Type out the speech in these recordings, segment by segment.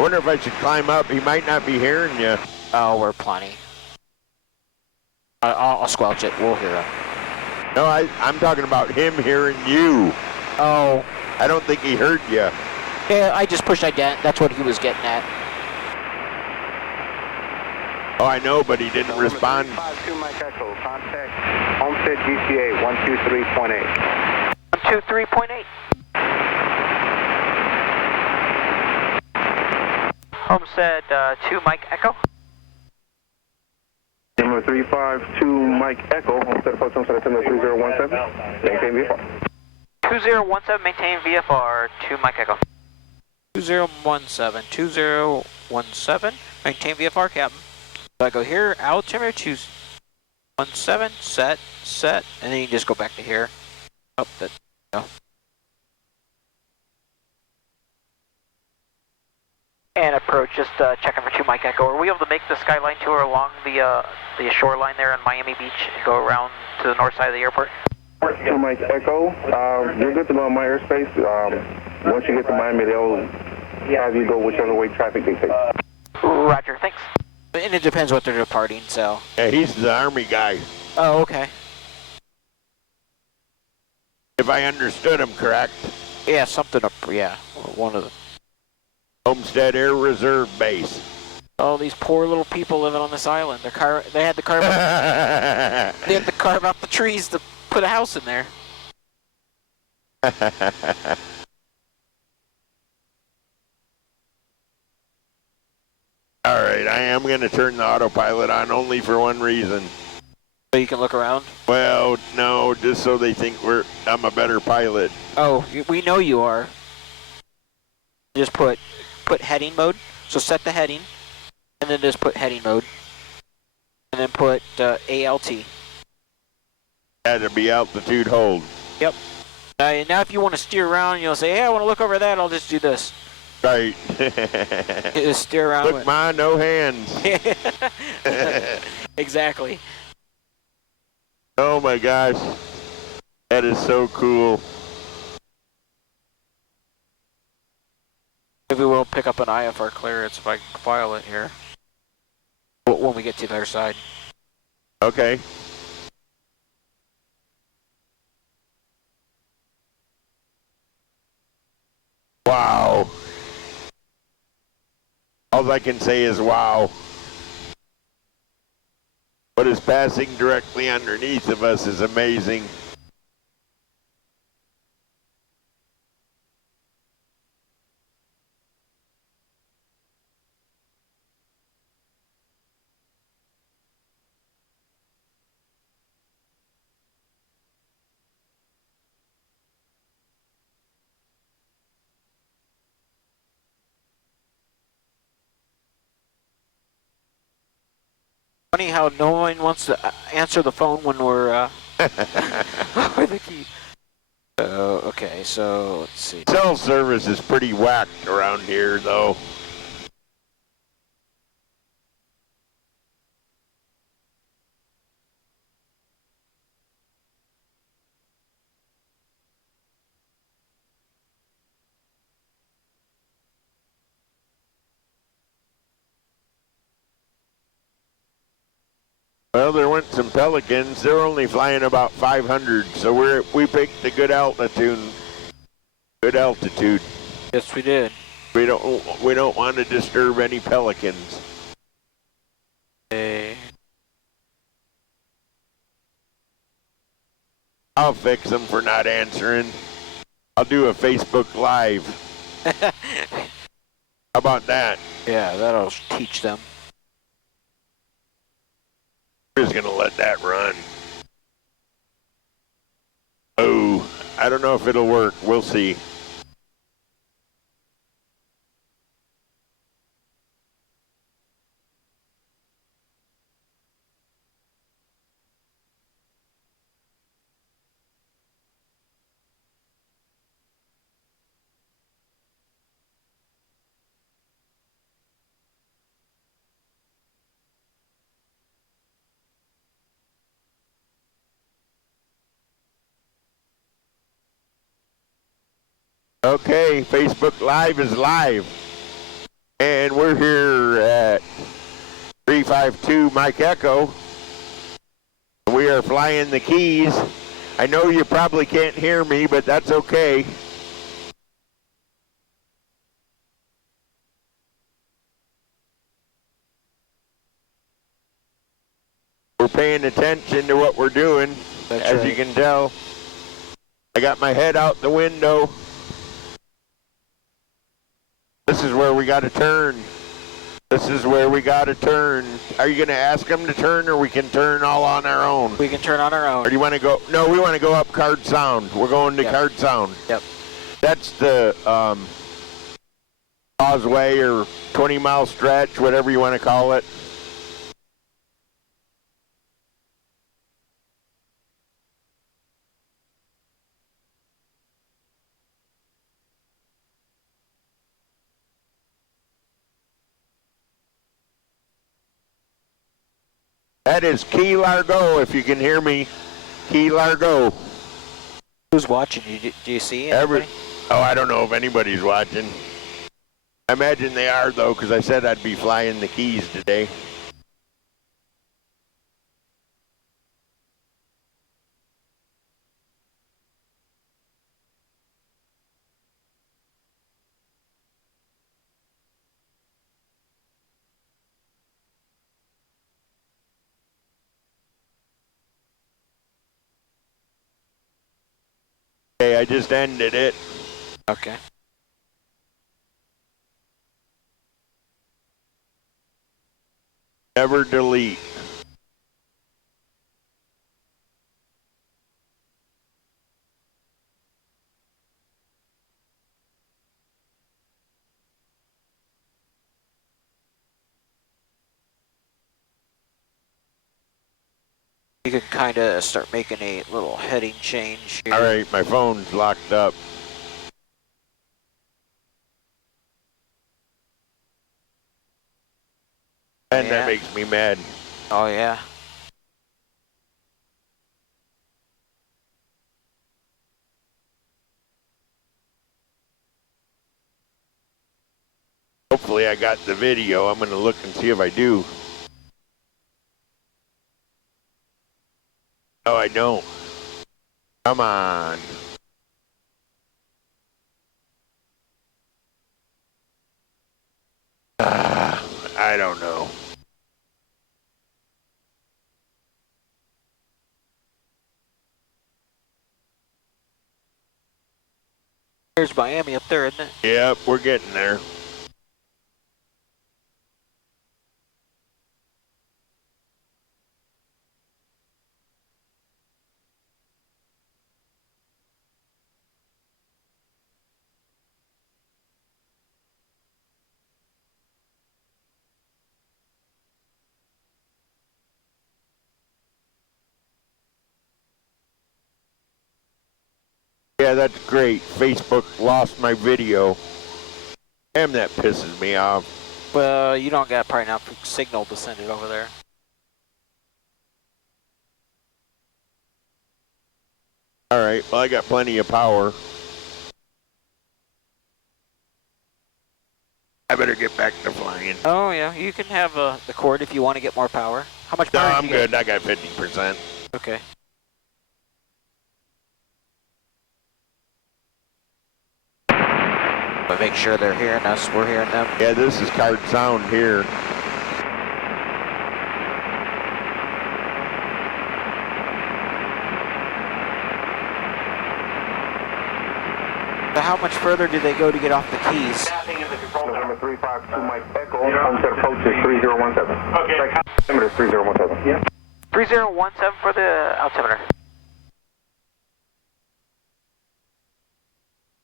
I wonder if I should climb up. He might not be hearing you. Oh, we're plenty. I'll squelch it. We'll hear him. No, I'm talking about him hearing you. Oh. I don't think he heard you. Yeah, I just pushed ident. That's what he was getting at. Oh, I know, but he didn't respond. 352 Mike Echo, contact Homestead GCA 123.8. 123.8. Homestead 2 Mike Echo. Number 352 Mike Echo, Homestead approach Homestead 3017, maintain VFR. 2017, maintain VFR, 2 Mike Echo. 2017, 2017, maintain VFR, Captain. So I go here, altimeter 217, set, and then you just go back to here. Oh, that, no. And approach, just checking for 2 Mike Echo. Are we able to make the skyline tour along the shoreline there in Miami Beach and go around to the north side of the airport? 2 Mike Echo, you're good to go on my airspace. Once you get to Miami, they'll have you go whichever way traffic dictates. Roger, thanks. And it depends what they're departing, so. Yeah, he's the Army guy. Oh, okay. If I understood him correct. Yeah, something up, yeah, one of them. Homestead Air Reserve Base. Oh, these poor little people living on this island. They had to carve out, they had to carve out the trees to put a house in there. All right, I am going to turn the autopilot on only for one reason. So you can look around? Well, no, just so they think I'm a better pilot. Oh, we know you are. Just put heading mode. So set the heading, and then just put heading mode, and then put ALT. Had to be altitude hold. Yep. Now if you want to steer around, you'll say, hey, I want to look over that, I'll just do this. Right. Just steer around. Look, Ma, no hands. Exactly. Oh my gosh. That is so cool. Maybe we'll pick up an IFR clearance if I can file it here. When we get to the other side. Okay. Wow. All I can say is wow. What is passing directly underneath of us is amazing. Funny how no one wants to answer the phone when we're with the key. Okay, so let's see. Cell service is pretty whacked around here, though. Well, there went some Pelicans. They're only flying about 500, so we picked a good altitude. Good altitude. Yes, we did. We don't want to disturb any Pelicans. Okay. I'll fix them for not answering. I'll do a Facebook Live. How about that? Yeah, that'll teach them. We're just gonna let that run. Oh, I don't know if it'll work. We'll see. Okay, Facebook Live is live. And we're here at 352 Mike Echo. We are flying the Keys. I know you probably can't hear me, but that's okay. We're paying attention to what we're doing, as you can tell. I got my head out the window. This is where we got to turn. This is where we got to turn. Are you going to ask them to turn, or we can turn all on our own? We can turn on our own. Or do you want to go? No, we want to go up Card Sound. We're going to Card Sound. Yep. That's the causeway or 20-mile stretch, whatever you want to call it. That is Key Largo, if you can hear me. Key Largo. Who's watching you? Do you see anybody? Oh, I don't know if anybody's watching. I imagine they are, though, because I said I'd be flying the Keys today. Okay, I just ended it. Okay. Never delete. You can kind of start making a little heading change here. All right, my phone's locked up. And that makes me mad. Oh, yeah. Hopefully I got the video. I'm going to look and see if I do. No, I don't. Come on. I don't know. There's Miami up there, isn't it? Yep, we're getting there. Yeah, that's great. Facebook lost my video. Damn, that pisses me off. Well, you don't got probably enough signal to send it over there. All right, well, I got plenty of power. I better get back to flying. Oh, yeah. You can have the cord if you want to get more power. How much No, power I'm do you good. get? I got 50%. Okay. But make sure they're hearing us. We're hearing them. Yeah, this is Card Sound here. So how much further do they go to get off the Keys? November 352 Mike Echo. Onset approach is 3017. Okay. Altimeter is 3017. Yeah. 3017 for the altimeter.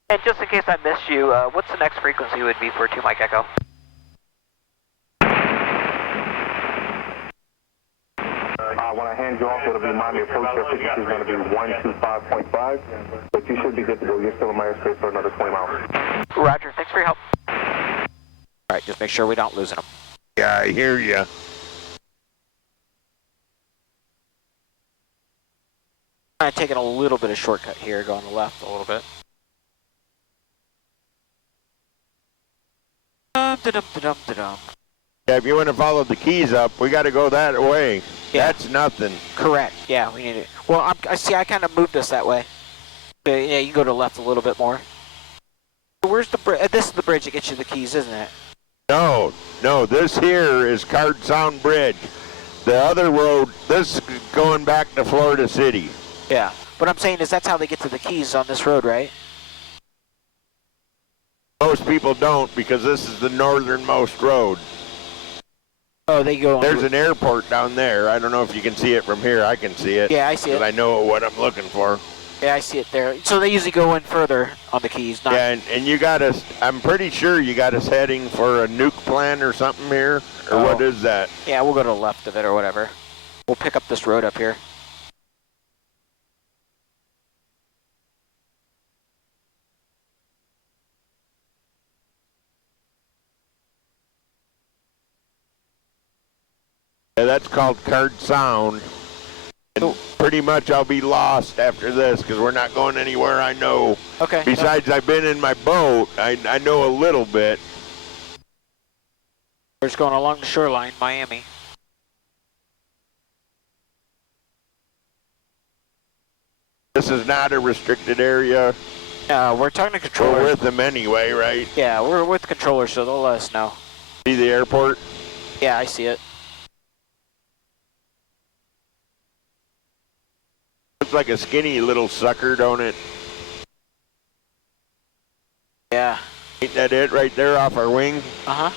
And just in case I missed you, what's the next frequency would be for 2 Mike Echo? When I hand you off, it'll be Miami approach. Your frequency is going to be 125.5, but you should be good to go. You're still in my airspace for another 20 miles. Roger, thanks for your help. All right, just make sure we don't lose them. Yeah, I hear you. I'm taking a little bit of shortcut here, going left a little bit. Da-dum-da-dum-da-dum. Yeah, if you want to follow the keys up, we got to go that way. Yeah. That's nothing. Correct. Yeah, we need it. Well, I see. I kind of moved us that way. Yeah, you can go to the left a little bit more. Where's the bridge? This is the bridge that gets you the keys, isn't it? No, this here is Card Sound Bridge. The other road, this is going back to Florida City. Yeah. What I'm saying is that's how they get to the keys on this road, right? Most people don't because this is the northernmost road. Oh, they go on. There's an airport down there. I don't know if you can see it from here. I can see it. Yeah, I see it. I know what I'm looking for. Yeah, I see it there. So they usually go in further on the keys. Not Yeah, and you got us, I'm pretty sure you got us heading for a nuke plant or something here. Or what is that? Yeah, we'll go to the left of it or whatever. We'll pick up this road up here. Yeah, that's called Card Sound. And pretty much I'll be lost after this because we're not going anywhere I know. Okay. Besides, I've been in my boat. I know a little bit. We're just going along the shoreline, Miami. This is not a restricted area. We're talking to controllers. We're with them anyway, right? Yeah, we're with the controllers, so they'll let us know. See the airport? Yeah, I see it. Looks like a skinny little sucker, don't it? Yeah. Ain't that it right there off our wing? Uh-huh.